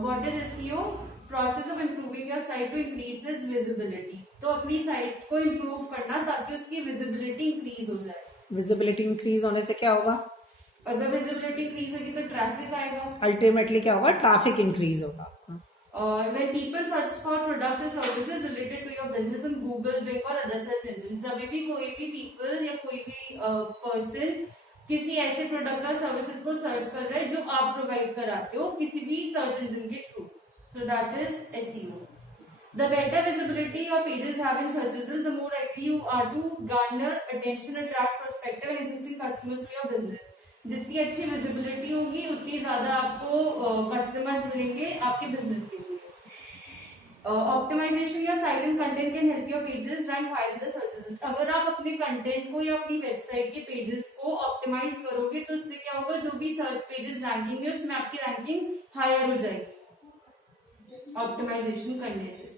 What is SEO? Process of improving your site to increase its visibility. तो अपनी site को improve करना ताकि उसकी विजिबिलिटी इंक्रीज हो जाए। विजिबिलिटी इंक्रीज होने से क्या होगा? अगर विजिबिलिटी इंक्रीज होगी तो ट्रैफिक आएगा। अल्टीमेटली क्या होगा? ट्रैफिक इंक्रीज होगा। और when people search for products or services related to your business on Google, Bing और other search engines, जब भी कोई भी people या कोई भी person किसी ऐसे प्रोडक्ट और सर्विसेज को सर्च कर रहे हैं जो आप प्रोवाइड कराते हो किसी भी सर्च इंजन के through, so that is SEO. The better visibility your pages have in search results, the more likely you are to garner attention, attract prospective and existing customers to your business. जितनी अच्छी visibility होगी उतनी ज्यादा आपको customers मिलेंगे आपके business के लिए। ऑप्टिमाइजेशन या site and content can help your pages rank higher in the search result. अगर आप अपने कंटेंट को या अपनी वेबसाइट के पेजेस को ऑप्टिमाइज करोगे तो उससे क्या होगा, जो भी सर्च पेजेस रैंकिंग है उसमें आपकी रैंकिंग हायर हो जाएगी ऑप्टिमाइजेशन करने से।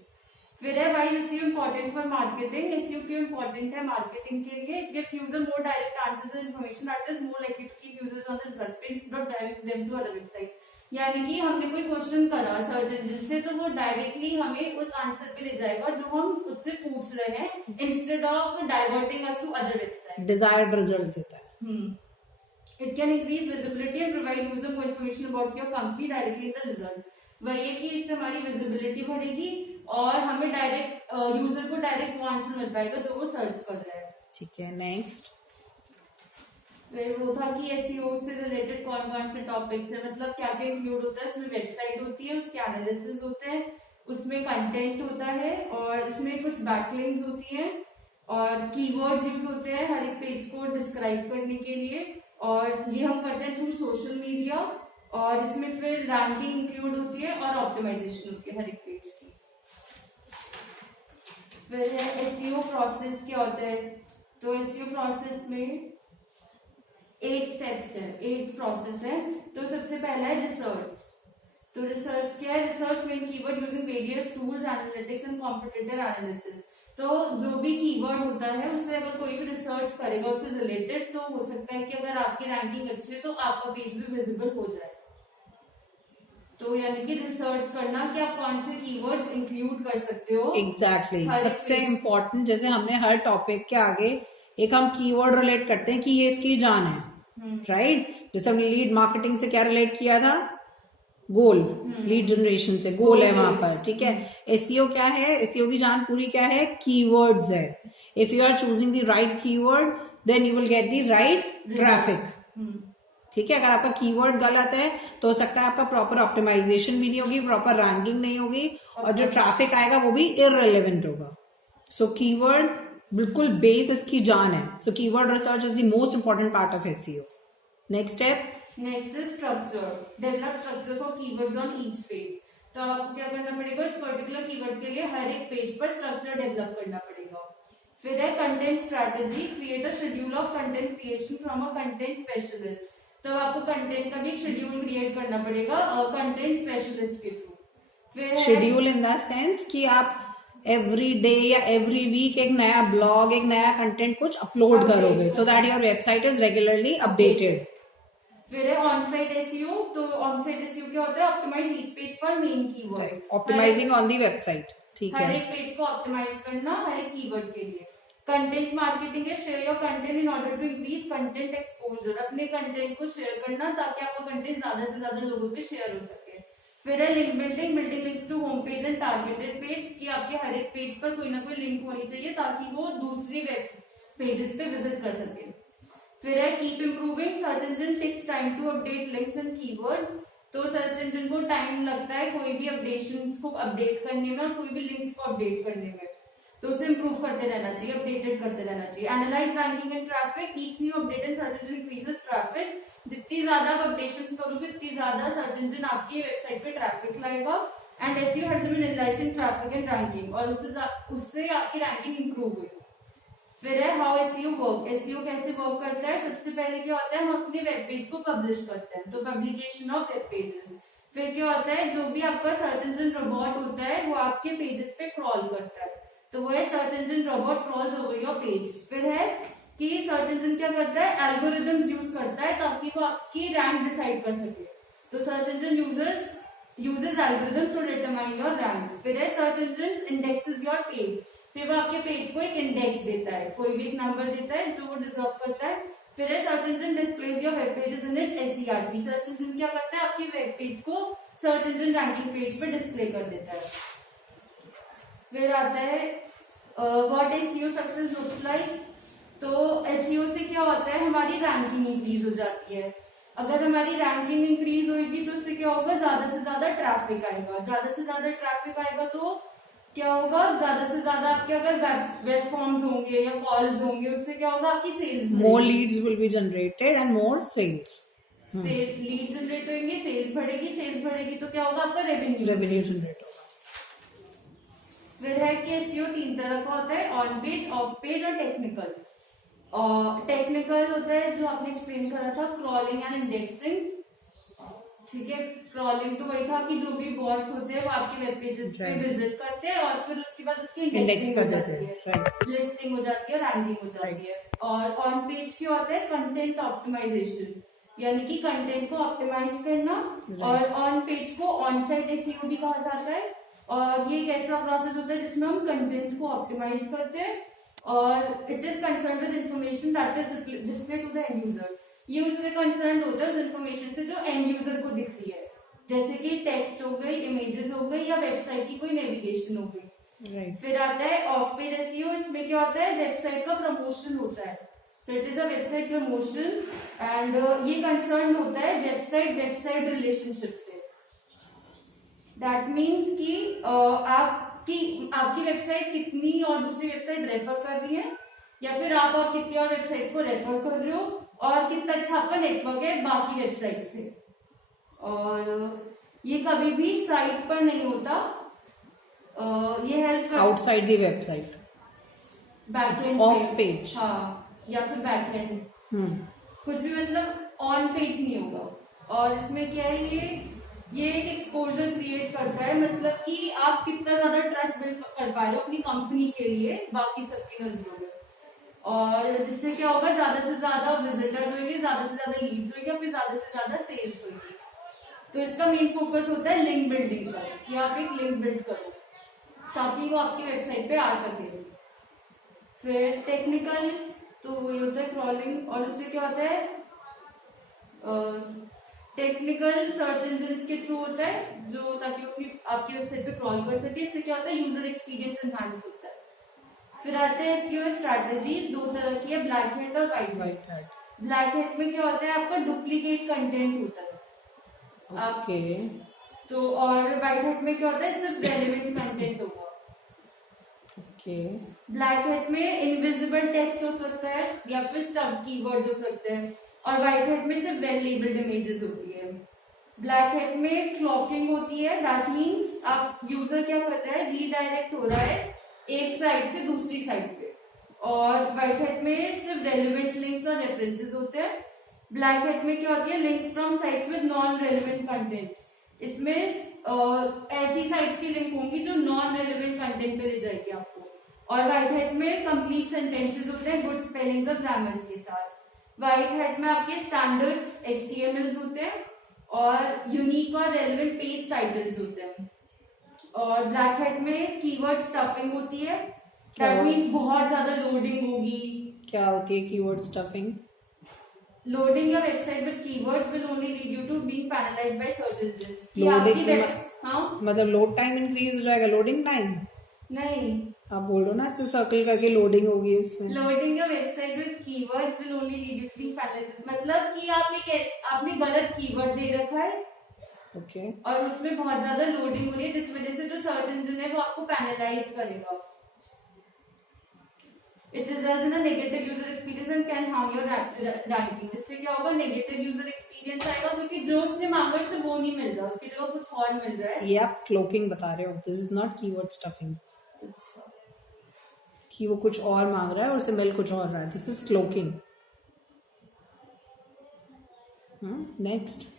फिर है why is SEO important for marketing? SEO क्यों इम्पोर्टेंट है मार्केटिंग के लिए? Gives user more direct answers and information that is more likely to keep users on the results page instead of driving them to other websites. यानी कि हमने कोई question करा search engine से तो वो डायरेक्टली हमें उस आंसर पे ले जाएगा जो हम उससे पूछ रहे हैं instead of diverting us to other website. Desired result देता है। It can increase visibility and provide user को information about your company directly in the result. वही है कि इससे हमारी विजिबिलिटी बढ़ेगी और हमें डायरेक्ट यूजर को डायरेक्ट वो आंसर मिल पाएगा जो वो सर्च कर रहा है। ठीक है, नेक्स्ट। फिर वो था कि एसईओ से रिलेटेड कौन कौन से टॉपिक्स है, मतलब क्या क्या इंक्लूड होता है। उसमें वेबसाइट होती है, उसके एनालिसिस होते हैं, उसमें कंटेंट होता है और इसमें कुछ बैकलिंक्स होती हैं और कीवर्ड्स यूज होते हैं हर एक पेज को डिस्क्राइब करने के लिए और ये हम करते हैं थ्रू सोशल मीडिया। और इसमें फिर रैंकिंग इंक्लूड होती है और ऑप्टिमाइजेशन होती है हर एक पेज की। फिर है एसईओ प्रोसेस क्या होता है। तो एसईओ प्रोसेस में 8 स्टेप्स है, 8 प्रोसेस है। तो सबसे पहला है रिसर्च। तो रिसर्च क्या है? Research main keyword using various tools, analytics and competitive analysis. तो जो भी कीवर्ड होता है उससे अगर कोई भी रिसर्च करेगा उससे रिलेटेड तो हो सकता है कि अगर आपकी रैंकिंग अच्छी है तो आपका पेज भी विजिबल हो जाए। तो यानी कि रिसर्च करना कि आप कौन से कीवर्ड्स इंक्लूड कर सकते हो। एग्जैक्टली सबसे इम्पोर्टेंट, जैसे हमने हर टॉपिक के आगे एक हम कीवर्ड रिलेट करते हैं कि ये इसकी जान है, राइट? जैसे हमने लीड मार्केटिंग से क्या रिलेट किया था? गोल। लीड जनरेशन से गोल है वहां पर, ठीक है। एसईओ क्या है? एसईओ की जान पूरी क्या है? कीवर्ड्स है। If you are choosing the right keyword then you will get the right traffic, ठीक है। अगर आपका कीवर्ड गलत है तो हो सकता है आपका प्रॉपर ऑप्टिमाइजेशन भी नहीं होगी, प्रॉपर रैंकिंग नहीं होगी और जो ट्रैफिक आएगा वो भी इररिलेवेंट होगा। सो कीवर्ड बिल्कुल बेस इसकी जान है। So keyword research is the most important part of SEO. Next step, next is structure. Develop structure for keywords on each page. तो आपको क्या करना पड़ेगा? इस पर्टिकुलर कीवर्ड के लिए हर एक पेज पर स्ट्रक्चर डेवलप करना पड़ेगा। फिर है content strategy. Create a schedule of content creation from a content specialist. तो आपको कंटेंट का भी शेड्यूल क्रिएट करना पड़ेगा कंटेंट स्पेशलिस्ट के थ्रू। फिर शेड्यूल इन द सेंस कि आप एवरी डे या एवरी वीक एक नया ब्लॉग, एक नया कंटेंट कुछ अपलोड करोगे so that your website is regularly updated. फिर है ऑनसाइट एसईओ। तो ऑनसाइट एसईओ क्या होता है? Optimize each page for main keyword. Optimizing on the website, ठीक है। हर एक पेज को ऑप्टिमाइज करना हर एक कीवर्ड के लिए। कंटेंट मार्केटिंग है share your content in order to increase content exposure. अपने कंटेंट को शेयर करना ताकि आपका कंटेंट ज्यादा से ज्यादा लोगों पे शेयर हो सके। फिर है link building. Building links to home page and targeted page कि आपके हर एक पेज पर कोई ना कोई लिंक होनी चाहिए ताकि वो दूसरी वेब पेजेस पे विजिट कर सके। फिर है keep improving. Search engine takes time to update links and keywords. तो सर्च इंजन को टाइम लगता है कोई भी अपडेशंस को अपडेट करने में और कोई भी लिंक्स को अपडेट करने में, तो उसे इंप्रूव करते रहना चाहिए, अपडेटेड करते रहना चाहिए। Analyse ranking and traffic. Each new update in search engine increases traffic. जितनी ज्यादा आप अपडेशंस करोगे उतनी ज्यादा सर्च इंजन आपकी वेबसाइट पे ट्रैफिक लाएगा। And SEO helps in analysing traffic and ranking और उससे आपकी रैंकिंग इंप्रूव हुई। फिर है हाउ एसईओ वर्क। एसईओ कैसे वर्क करता है? सबसे पहले क्या होता है? हम अपने वेब पेज को पब्लिश करते हैं, तो पब्लिकेशन ऑफ वेब पेजेस। फिर क्या होता है? जो भी आपका सर्च इंजन रोबोट होता है वो आपके पेजेस पे क्रॉल करता है, तो वो है search engine robot crawls over your page. फिर है कि सर्च इंजन क्या करता है? एल्गोरिदम्स यूज करता है ताकि वो आपकी रैंक डिसाइड कर सके। तो search engine users uses algorithms to determine your rank. फिर है search engine indexes your page. फिर वो आपके पेज को एक इंडेक्स देता है, कोई भी एक नंबर देता है जो वो डिजर्व करता है. फिर है search engine displays your web pages in its SERP. Search engine क्या करता है, आपके वेब पेज को सर्च इंजन रैंकिंग पेज पे डिस्प्ले कर देता है. फिर आता है what SEO success looks like. तो SEO से क्या होता है, हमारी रैंकिंग इंक्रीज हो जाती है. अगर हमारी रैंकिंग इंक्रीज होगी तो उससे क्या होगा, ज्यादा से ज्यादा ट्रैफिक आएगा. ज्यादा से ज्यादा ट्रैफिक आएगा तो क्या होगा, ज्यादा से ज्यादा आपके अगर वेब फॉर्म्स होंगे या कॉल्स होंगे, उससे क्या होगा, आपकी sales. More leads will be generated and more sales. Lead generate होंगे, सेल्स बढ़ेगी तो क्या होगा, आपका रेवेन्यू जनरेट होगा. फिर है कि SEO 3 तरह का होता है, ऑन पेज, ऑफ पेज और टेक्निकल. और टेक्निकल होता है जो आपने एक्सप्लेन करा था, क्रॉलिंग एंड इंडेक्सिंग. ठीक है, क्रॉलिंग तो वही था कि जो भी बॉट्स होते हैं वो आपके वेब पेजेस पे विजिट करते हैं और फिर उसके बाद उसकी इंडेक्सिंग हो जाती है, लिस्टिंग हो जाती है, रैंकिंग हो जाती है. और ऑन पेज क्या होता है, कंटेंट ऑप्टिमाइजेशन, यानी कि कंटेंट को ऑप्टिमाइज करना. और ऑन पेज को ऑन साइट SEO भी कहा जाता है. और ये एक ऐसा प्रोसेस होता है जिसमें हम कंटेंट को ऑप्टिमाइज करते हैं और it is concern with information that is display to the end user. ये उससे कंसर्न होता है उस इंफॉर्मेशन से जो एंड यूजर को दिख रही है, जैसे कि टेक्स्ट हो गई, इमेजेस हो गई या वेबसाइट की कोई नेविगेशन हो गई. फिर आता है ऑफ पेज SEO. इसमें क्या होता है, वेबसाइट का प्रमोशन होता है. So it is a website promotion and ये कंसर्न होता है वेबसाइट रिलेशनशिप से. दैट मीन्स कि आपकी वेबसाइट कितनी और दूसरी वेबसाइट रेफर कर रही है, या फिर आप और कितनी और वेबसाइट्स को रेफर कर रहे हो, और कितना अच्छा आपका नेटवर्क है बाकी वेबसाइट से. और ये कभी भी साइट पर नहीं होता, ये help outside the website, backend of page. हाँ, या फिर बैकएंड. कुछ भी मतलब ऑन पेज नहीं होगा. और इसमें क्या है, ये एक एक्सपोजर क्रिएट करता है, मतलब कि आप कितना ज्यादा ट्रस्ट बिल्ड कर पा रहे हो अपनी कंपनी के लिए बाकी सबकी नजरों में. और जिससे क्या होगा, ज्यादा से ज्यादा विजिटर्स होंगे, ज्यादा से ज्यादा लीड्स होंगे, फिर ज्यादा से ज्यादा सेल्स होगी. तो इसका मेन फोकस होता है लिंक बिल्डिंग का, कि आप एक लिंक बिल्ड करो ताकि वो आपकी वेबसाइट पे आ सके. फिर टेक्निकल तो ये होता है क्रॉलिंग. और इससे क्या होता है, टेक्निकल सर्च इंजिन के थ्रू होता है, जो ताकि वो आपकी वेबसाइट पे क्रॉल कर सके. इससे क्या होता है, यूजर एक्सपीरियंस एनहांस होता है. फिर आते हैं SEO स्ट्रैटेजीज. 2 तरह की है, ब्लैक हैट और व्हाइट हैट. ब्लैक हैट में क्या होता है, आपका डुप्लीकेट कंटेंट होता है. ओके. तो और व्हाइट हैट में क्या होता है, सिर्फ रेलेवेंट कंटेंट होगा. ओके. ब्लैक हैट में इनविजिबल टेक्स्ट हो सकता है या फिर स्टब कीवर्ड्स हो सकते हैं. और व्हाइट हैट में सिर्फ वेल लेबल्ड इमेजेस होती है. ब्लैक हैट में क्लॉकिंग होती है. दैट मीन्स आप यूजर क्या कर रहा है, रीडायरेक्ट हो रहा है एक साइट से दूसरी साइट पे. और व्हाइट हैट में सिर्फ रेलेवेंट लिंक्स और रेफरेंसेस होते हैं. ब्लैक हैट में क्या होती है, links from sites with non relevant content. इसमें ऐसी साइट्स की लिंक होंगी जो नॉन रेलेवेंट कंटेंट पे ले जाएगी आपको. और व्हाइट हैट में कंप्लीट सेंटेंसेस होते हैं गुड स्पेलिंग्स और ग्रामर्स के साथ. व्हाइट हैट में आपके स्टैंडर्ड्स HTMLs होते हैं और यूनिक और रेलेवेंट पेज टाइटल्स होते हैं. और ब्लैक हैट में कीवर्ड स्टफिंग होती है. दैट मीन्स बहुत ज्यादा लोडिंग होगी. क्या होती है keyword stuffing? Loading your website with keywords will only lead you to being penalized by search engines. मतलब लोड टाइम इंक्रीज हो जाएगा, लोडिंग टाइम नहीं, आप बोल रहे हो ना, ऐसे सर्कल करके लोडिंग होगी उसमें. Loading your website with keywords will only lead you to being penalized, मतलब कि आपने गलत कीवर्ड दे रखा है. ओके. और उसमें बहुत ज्यादा लोडिंग हो रही है, जिस वजह से जो सर्च इंजन है वो आपको पेनलाइज करेगा. It results in a negative user experience and can harm your ranking. जिससे क्या होगा, नेगेटिव यूजर एक्सपीरियंस आएगा क्योंकि जो उसने मांगा उससे वो नहीं मिल रहा, उसकी जगह कुछ और मिल रहा है. ये आप क्लोकिंग बता रहे हो, this is not keyword stuffing. कि वो कुछ और मांग रहा है और उसे मिल कुछ और रहा है, दिस इज क्लोकिंग. नेक्स्ट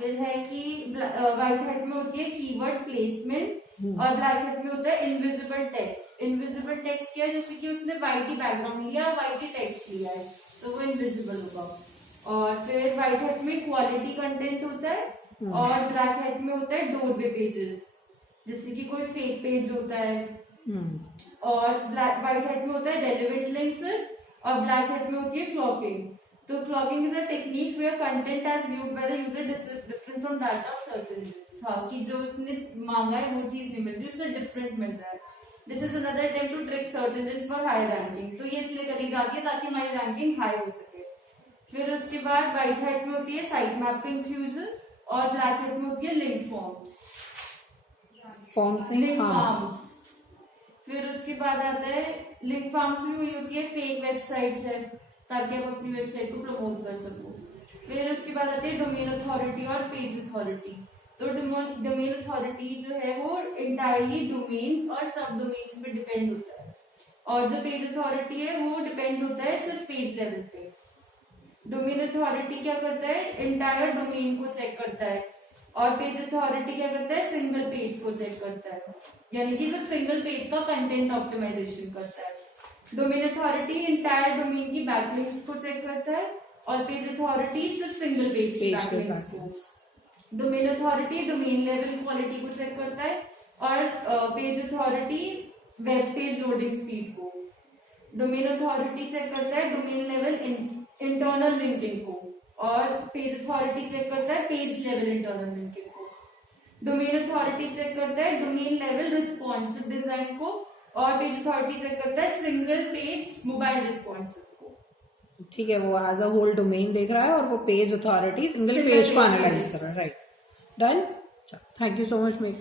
फिर है कि व्हाइट हैट में होती है कीवर्ड प्लेसमेंट और ब्लैक हैट में होता है इनविजिबल टेक्स्ट. इनविजिबल टेक्स्ट क्या है, जैसे कि उसने व्हाइट ही बैकग्राउंड लिया, व्हाइट ही टेक्स्ट लिया है, तो वो इनविजिबल होगा. और फिर व्हाइट हैट में क्वालिटी कंटेंट होता है और ब्लैक हैट में होता है डोरवे पेजेस, जैसे कि कोई फेक पेज होता है। और व्हाइट हैट में होता है रेलेवेंट लिंक्स, और ब्लैक हैट में होती है क्लॉकिंग। तो cloaking is a technique where content as viewed by the user different from that of search engines. हाँ, कि जो उसने मांगा है वो चीज नहीं मिल रही, उससे डिफरेंट मिल रहा है। This is another attempt to trick search engines for high ranking. तो ये इसलिए करी जाती है ताकि हमारी रैंकिंग हाई हो सके। फिर उसके बाद व्हाइट हैट में होती है साइट मैप इंक्लूजन, और ब्लैक हैट में होती है लिंक फॉर्म्स। Link farms. फिर उसके बाद आता है लिंक फार्म्स में हुई होती है फेक वेबसाइट्स है, ताकि आप अपनी वेबसाइट को प्रमोट कर सको। फिर उसके बाद आती है डोमेन अथॉरिटी और पेज अथॉरिटी। तो डोमेन अथॉरिटी जो है वो इंटायरली डोमेन्स और सब डोमेन्स पे डिपेंड होता है, और जो पेज अथॉरिटी है वो डिपेंड होता है सिर्फ पेज लेवल पे। डोमेन अथॉरिटी क्या करता है, इंटायर डोमेन को चेक करता है, और पेज अथॉरिटी क्या करता है, सिंगल पेज को चेक करता है, यानी कि सिर्फ सिंगल पेज का कंटेंट ऑप्टिमाइजेशन करता है। डोमेन अथॉरिटी इंटायर डोमेन की बैकलिंक्स को चेक करता है, और पेज अथॉरिटी सिर्फ सिंगल पेज की बैकलिंक्स को। Domain authority domain level quality को चेक करता है, और page authority web page loading speed को। डोमेन अथॉरिटी चेक करता है डोमेन लेवल इंटरनल लिंकिंग को, और पेज अथॉरिटी चेक करता है पेज लेवल इंटरनल लिंकिंग को। डोमेन अथॉरिटी चेक करता है डोमेन लेवल रिस्पॉन्सिव डिजाइन को, और पेज अथॉरिटी चेक करता है सिंगल पेज मोबाइल रिस्पॉन्सिव को। ठीक है, वो एज अ होल डोमेन देख रहा है और वो पेज अथॉरिटी सिंगल पेज को एनालाइज कर रहा है। Right, done. Thank you so much make.